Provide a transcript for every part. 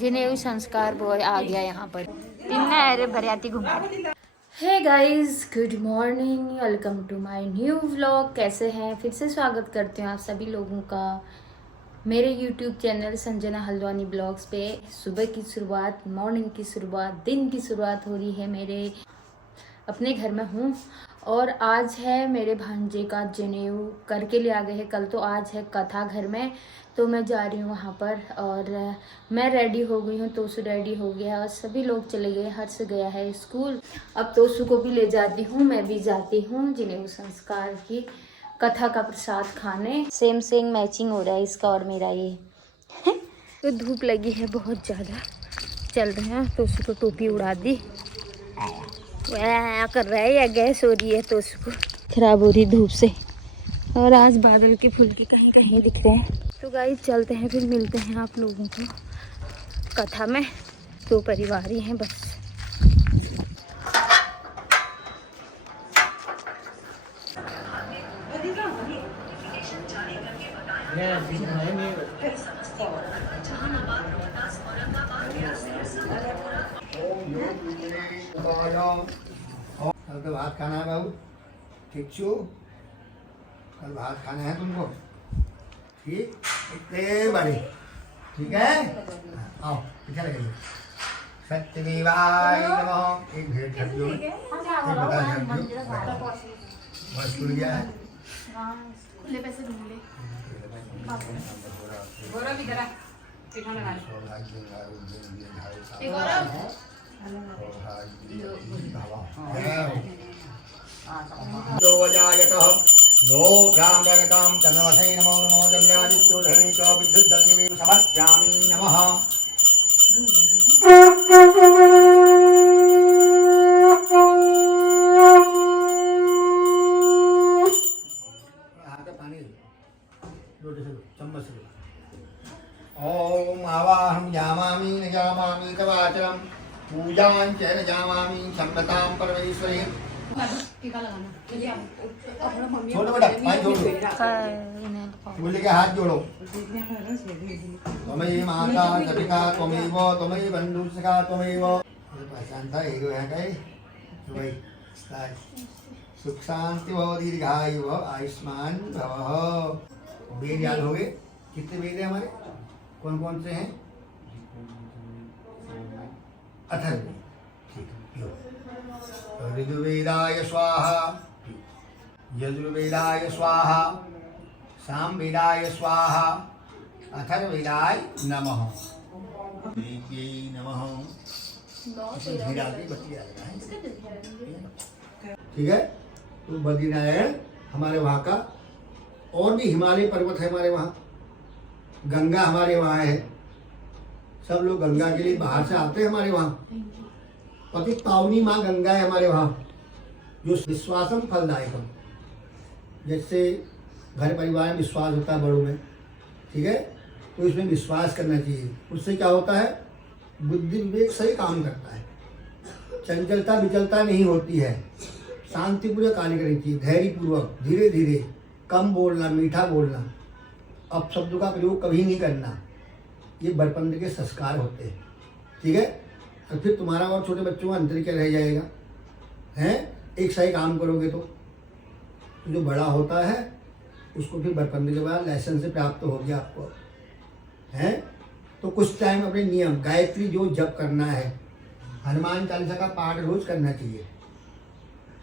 जिन्हें संस्कार बॉय आ गया यहाँ पर अरे भरियाती घुमा। Hey guys, good morning, welcome to my new vlog. कैसे हैं? फिर से स्वागत करते हैं आप सभी लोगों का मेरे YouTube channel Sanjana Haldwani blogs पे। सुबह की शुरुआत, मॉर्निंग की शुरुआत, दिन की शुरुआत हो रही है। मेरे अपने घर में हूँ और आज है मेरे भांजे का जनेऊ करके ले आ गए हैं कल, तो आज है कथा घर में, तो मैं जा रही हूँ वहाँ पर। और मैं रेडी हो गई हूँ, तोसू रेडी हो गया और सभी लोग चले गए। हर्ष गया है स्कूल, अब तोसू को भी ले जाती हूँ, मैं भी जाती हूँ जनेऊ संस्कार की कथा का प्रसाद खाने। सेम सेम मैचिंग हो रहा है इसका और मेरा ये तो धूप लगी है बहुत ज़्यादा, चल रहे हैं। तोसू को टोपी उड़ा दी, वह कर रहा है या गैस हो रही है तो उसको खराब हो रही धूप से। और आज बादल के फुल्के कहीं कहीं दिख रहे हैं। तो गाइस चलते हैं, फिर मिलते हैं आप लोगों को कथा में। तो परिवार ही हैं बस। कल तो भात खाना है बाबू, ठीक छू? कल भात खाना है तुमको, ठीक? इतने बड़े, ठीक है? आओ पीछे लगे। सत्यदेवाय नमः। एक भेंट कर दो, एक बता कर दो। बस खुल गया है। खुले पैसे ढूंढ ले। गौरव इधर आ, पिठा लगा ले। गौरव जो वजायतः लोकां जगतां चन्द्रमसै नमो नमो चन्द्रादित्यो धरणी च विद्युदग्निवे समर्पयामि नमः। हाथ पानी लोटे से चम्मच से। ओम आवाहं जामामि न जामामि तवाचरम् पूजां च न जामामि क्षम्यतां परमेश्वरी। टीका लगाना। छोड़ो बेटा, पानी छोड़ो। बोले के हाथ जोड़ो। त्वमेव माता सतिका त्वमेव, त्वमेव बन्धुसखा त्वमेव। पहचानता है कहीं तो भाई सुख शांति भव, दीर्घायु भव, आयुष्मान भव। वेद याद हो गए? कितने वेद हैं हमारे? कौन कौन से हैं? अथर्ववेद, ठीक है। ऋग्वेदाय स्वाहा, यजुर्वेदाय स्वाहा, सामवेदाय स्वाहा, अथर्ववेदाय नमः। नमः। ठीक है। तो बद्रीनारायण हमारे वहाँ का, और भी हिमालय पर्वत है हमारे वहाँ, गंगा हमारे वहाँ है। सब लोग गंगा के लिए बाहर से आते हैं हमारे वहाँ। पति पावनी माँ गंगा है हमारे वहाँ, जो विश्वासम फलदायकम। जैसे घर परिवार में विश्वास होता है बड़ों में, ठीक है, तो इसमें विश्वास करना चाहिए। उससे क्या होता है? बुद्धि विवेक सही काम करता है, चंचलता विचलता नहीं होती है, शांतिपूर्वक कार्य करनी चाहिए, धैर्यपूर्वक, धीरे धीरे, कम बोलना, मीठा बोलना, अपशब्दों का प्रयोग कभी नहीं करना। ये बड़पन के संस्कार होते हैं, ठीक है। और फिर तुम्हारा और छोटे बच्चों का अंतर क्या रह जाएगा? हैं? एक सही काम करोगे तो जो बड़ा होता है उसको फिर बड़पन के बाद लाइसेंस से प्राप्त हो गया आपको, हैं? तो कुछ टाइम अपने नियम, गायत्री जो जप करना है, हनुमान चालीसा का पाठ रोज करना चाहिए,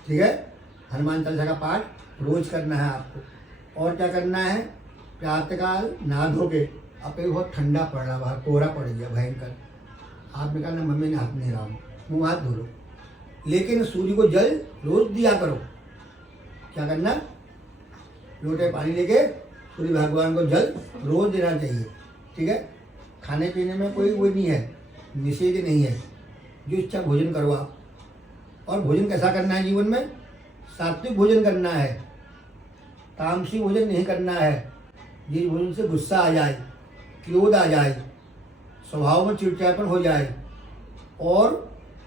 ठीक है। हनुमान चालीसा का पाठ रोज करना है आपको। और क्या करना है? प्रातःकाल नहा धो के, अपने बहुत ठंडा पड़ रहा, बाहर कोहरा पड़ गया भयंकर, हाथ में कहना मम्मी ने हाथ नहीं रहा, मुँह हाथ धो लो, लेकिन सूर्य को जल रोज दिया करो। क्या करना? लोटे पानी लेके सूर्य भगवान को जल रोज देना चाहिए, ठीक है। खाने पीने में कोई वो नहीं है, निषेध नहीं है, जो इच्छा भोजन करो आप। और भोजन कैसा करना है? जीवन में सात्विक भोजन करना है, तामसी भोजन नहीं करना है। जिस भोजन से गुस्सा आ जाए, क्रोध आ जाए, स्वभाव में चिड़चिड़ापन हो जाए और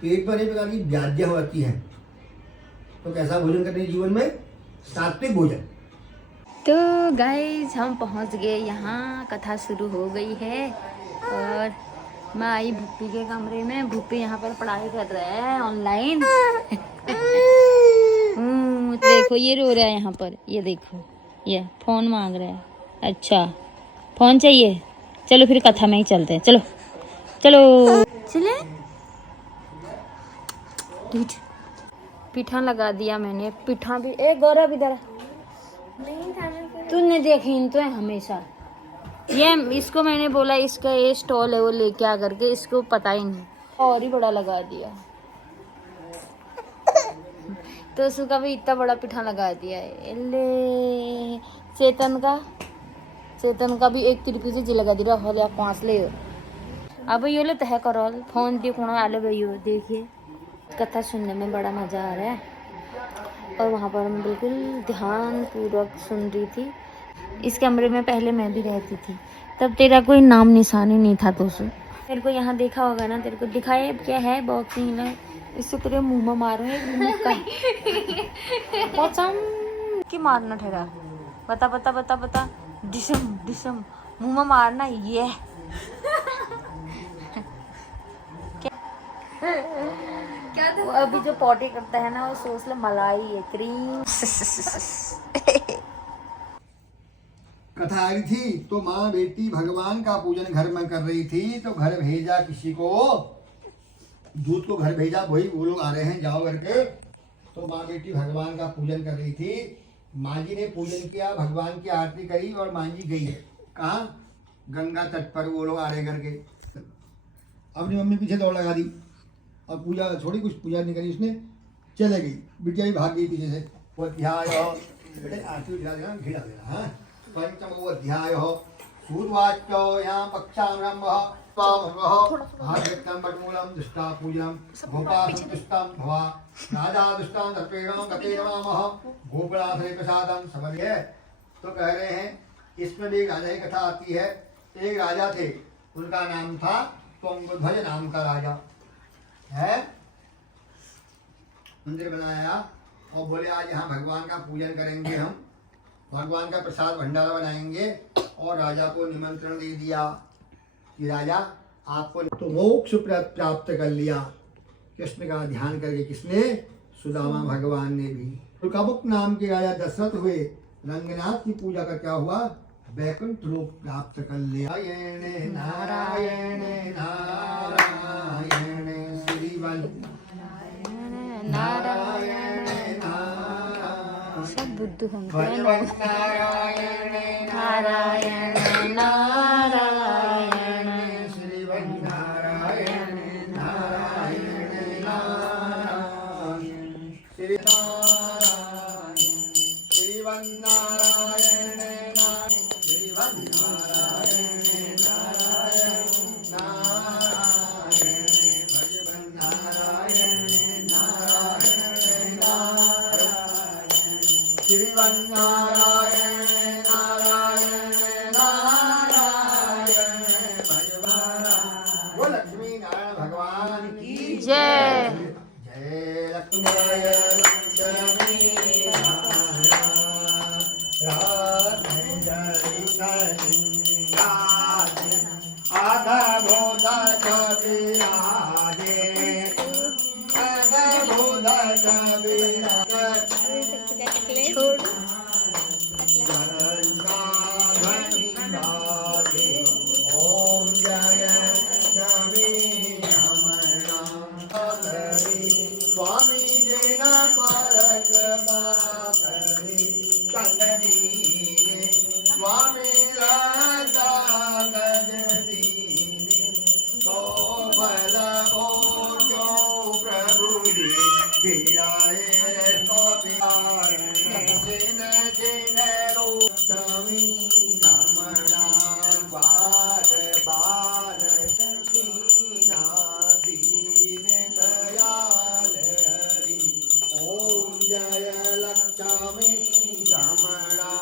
पेट में अनेक प्रकार की व्याधियाँ होती हैं, तो कैसा भोजन करने जीवन में? सात्विक भोजन। तो गाइस हम पहुंच गए यहाँ, कथा शुरू हो गई है और मैं आई भूपी के कमरे में। भूपी यहाँ पर पढ़ाई कर रहा है ऑनलाइन। देखो ये रो रहा है यहाँ पर, ये देखो ये फोन मांग रहा है। अच्छा फोन चाहिए, चलो फिर कथा में ही चलते हैं। चलो चलो चले। पीठा लगा दिया मैंने। पीठा भी एक गौरव इधर तूने देखी तो है हमेशा। ये इसको मैंने बोला इसका ये स्टॉल है वो लेके आ करके, इसको पता ही नहीं और ही बड़ा लगा दिया। तो उसका भी इतना बड़ा पिठा लगा दिया है। ले चेतन का भी एक तिरपी से जी लगा दिया हो या 5 ले। अब ये लो तह करो फोन देखो आलो भैया। देखिए कथा सुनने में बड़ा मजा आ रहा है और वहाँ पर मैं बिल्कुल ध्यान पूर्वक सुन रही थी। इस कमरे में पहले मैं भी रहती थी, तब तेरा कोई नाम निशानी नहीं था। दोस्तों तेरे को यहाँ देखा होगा ना, तेरे को दिखाए क्या है बॉक्सिंग में, इससे तेरे मुंह में मारो की मारना ठहरा। बता बता बता बता डिसम डिसम मुंह में मारना ये। क्या वो अभी जो पॉटी करता है ना वो सोच ले मलाई है क्रीम। कथा आ रही थी तो माँ बेटी भगवान का पूजन घर में कर रही थी, तो घर भेजा किसी को, दूध को घर भेजा, वही वो लोग आ रहे हैं जाओ करके। तो माँ बेटी भगवान का पूजन कर रही थी। माँ जी ने पूजन किया, भगवान की आरती करी और माँ जी गई है कहाँ, गंगा तट पर। वो लोग आ रहे करके अपनी मम्मी पीछे दौड़ लगा दी और पूजा छोड़ी, कुछ पूजा नहीं करी उसने, चले गई। बिटिया भी भाग गई पीछे से। वो अध्याय बेटे आरती उठा देना, घिरा देना। हाँ पंचमो अध्याय सूर्वाच्यो यहाँ पक्षामरम्भः भागवतं पटमूलं दुष्टा पूजनं गोपासुष्टं भवा राजा दुष्टां दर्पेणं गते नमामः गोकुलाधरे प्रसादं समझे। तो कह रहे हैं इसमें भी राजा की कथा आती है। एक राजा थे, उनका नाम था तुंगध्वज नाम का राजा है। मंदिर बनाया और बोले आज यहाँ भगवान का पूजन करेंगे, हम भगवान का प्रसाद भंडारा बनाएंगे। और राजा को निमंत्रण दे दिया कि राजा आपको तो मोक्ष प्राप्त कर लिया। कृष्ण का ध्यान करके किसने, सुदामा भगवान ने भी। तुर्कामुक नाम के राजा दशरथ हुए, रंगनाथ की पूजा का क्या हुआ, वैकुंठ लोक प्राप्त कर लिया। नारायण नारायण नारायण श्रीवल नारायण सब बुद्धू होंगे। नारायण नारायण नारायण श्रीवल नारायण नारायण नारायण श्री नारायण श्रीवल नारायण श्रीवल नारायण नारायण नारायण भगवान नारायण नारायण नारायण श्रीवल नारायण नारायण नारायण भगवान। वो लक्ष्मी नारायण भगवान की जय। जय लक्ष्मी नारायण लक्ष्मी आधा बोधा कविराजे आधा बोधा कविराजे छोड़ ओम जय कवि स्वामी जैन पर कृपा करी चंदी स्वामी राधा गजदी तो बल ओ जो प्रभु गिराए तो जिन जिन रूपमी रमणा बाल बाल दीना दीन दयाल हरि। ओम जय लक्ष्मी रमणा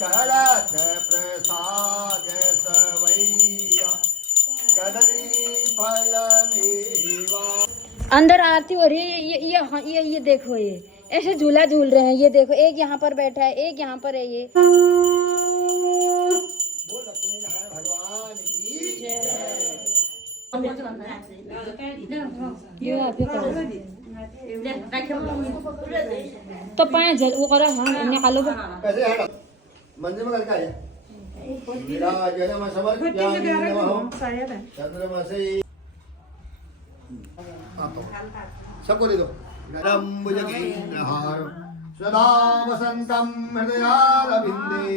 चलत प्रसाद सवैया गदरी फल मेवा। अंदर आरती हो रही है। ये देखो, ये ऐसे झूला झूल रहे हैं। ये देखो एक यहाँ पर बैठा है, एक यहाँ पर है। ये वो लक्ष्मी नारायण भगवान की जय। तो पाए जल वो करो हाँ निकालो कैसे है मंदिर में करके आया विराजनम समर्पयामि नमः चंद्रमसि सबको दे दो रम्बुजगेन्द्रहार सदा वसन्तं हृदयारविन्दे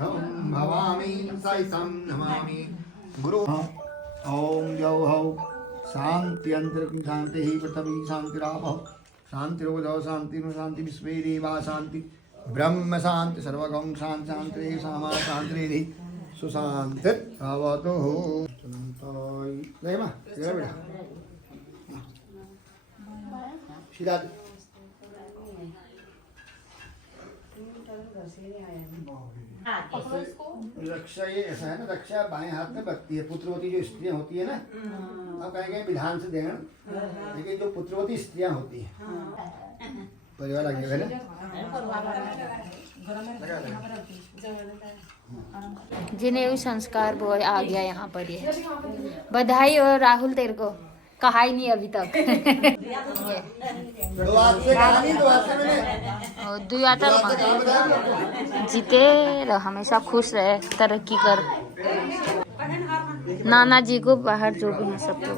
हम भवामि सहितं नमामि गुरु ओम जौ हौ शांति अंतरिक्ष शांति ही पृथ्वी शांतिरापः शांतिरोधौ शांतिनो शांति विश्वे देवा शांति ब्रह्म शांति सर्वगं शांति शांति सामा शांति सुशांति भवतु नहीं माँ तेरा बेटा सीधा रक्षा ये ऐसा है ना रक्षा बाएं हाथ में बचती है पुत्रवती जो स्त्रियां होती है ना अब कहेंगे विधान से देना लेकिन जो पुत्रवती स्त्रियां होती हैं परिवार आगे है ना जिन्हें भी संस्कार बॉय आ गया यहाँ पर ये बधाई। और राहुल तेरे को कहा ही नहीं अभी तक और दुआ जीते रह हमेशा खुश रहे तरक्की कर। नाना जी को बाहर जो भी है सबको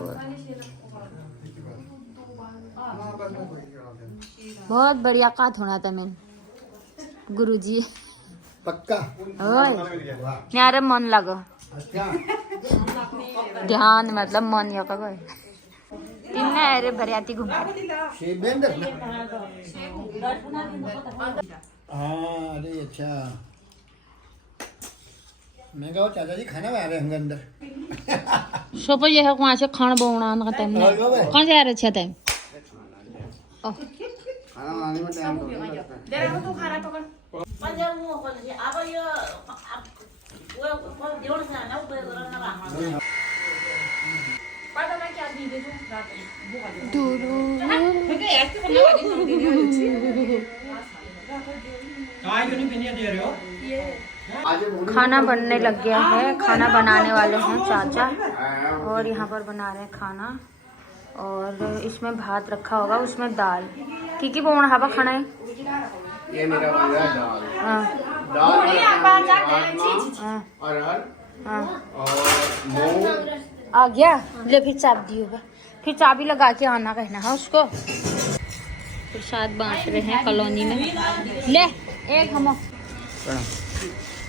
बहुत बढ़िया कात होना था मैं गुरुजी पक्का न्यारे मन लगो अच्छा ध्यान मतलब मन या का तिन्ने अरे बरियाती घुमा शिवेंद्र हाँ अरे अच्छा मैं कहा चाचा जी खाना बना रहे होंगे अंदर सोपो ये है वहाँ से खाना बनाना का टाइम कौन से आ रहे थे टाइम खाना बनाने में टाइम दे रहा तू खाना पकड़ पता ना क्या दी दे तू खाना बनने लग गया है। खाना बनाने वाले हैं चाचा और यहाँ पर बना रहे हैं खाना और इसमें भात रखा होगा उसमें दाल ठीक ही बोना हवा खाना है ये मेरा पूरा दाल हाँ हाँ और मूंग आ गया ले फिर चाबी दी होगा फिर चाबी लगा के आना कहना है उसको। प्रसाद बांट रहे हैं कॉलोनी में ले एक हम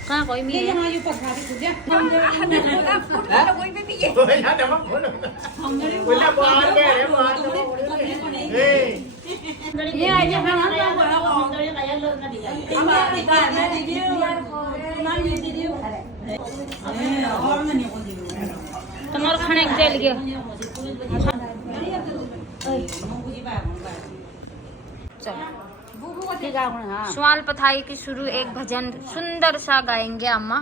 कहाँ कोई भी तुम्हारा खाने चल गया सवाल पथाई की शुरू एक भजन सुंदर सा गाएंगे अम्मा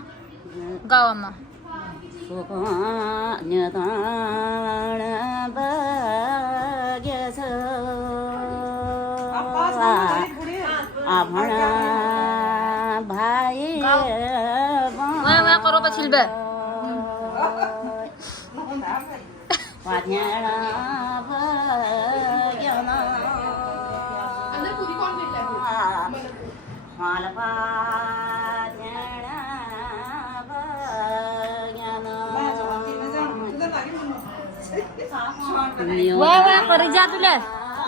गाओ अम्मा भाई वहाँ करो पछिल बे अंदर पूरी कौन मिल रहा वह कर जा तुले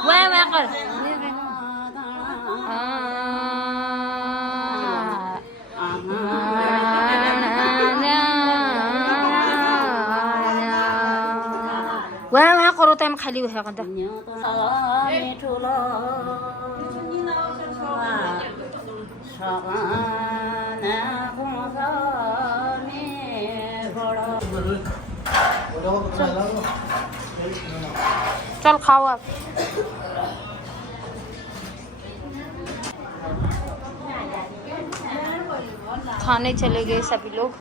वह कर वह करो टाइम खाली है कदा चल खाओ आप खाने चले गए सभी लोग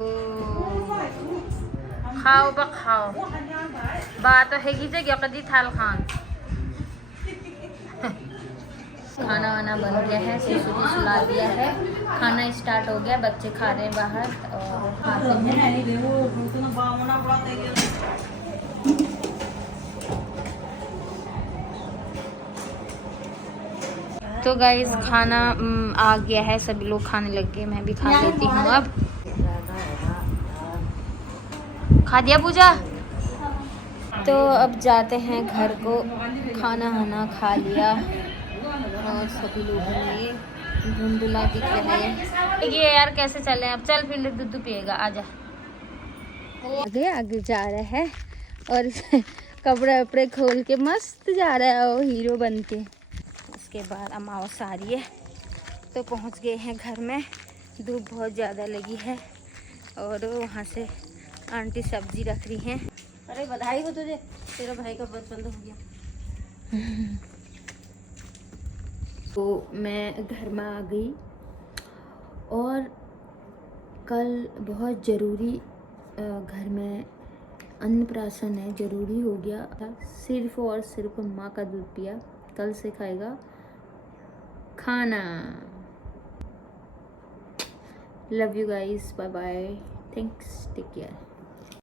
खाओ बा खाओ बात है कि जगह कदी थाल खान खाना वाना बन गया है शिशु को सुला दिया है खाना स्टार्ट हो गया बच्चे खा रहे हैं बाहर और खाते हैं तो गाइस खाना आ गया है, सभी लोग खाने लग गए, मैं भी खा लेती हूँ। अब खा दिया पूजा? तो अब जाते हैं घर को, खाना वाना खा लिया और सभी लोगों ने धुंधला दिख रहा है। ये यार कैसे चले, अब चल फिर दूध पिएगा, आजा। आगे आगे जा रहा है और कपड़े वपड़े खोल के मस्त जा रहा है वो हीरो बन के। उसके बाद अमावस आ रही है तो पहुंच गए हैं घर में। धूप बहुत ज़्यादा लगी है और वहाँ से आंटी सब्जी रख रही हैं। अरे बधाई हो तुझे, तेरा भाई का व्रत बंद हो गया। तो मैं घर में आ गई और कल बहुत ज़रूरी घर में अन्नप्राशन है, ज़रूरी हो गया। सिर्फ और सिर्फ माँ का दूध पिया, कल से खाएगा खाना। Love you guys, bye bye, thanks, take care.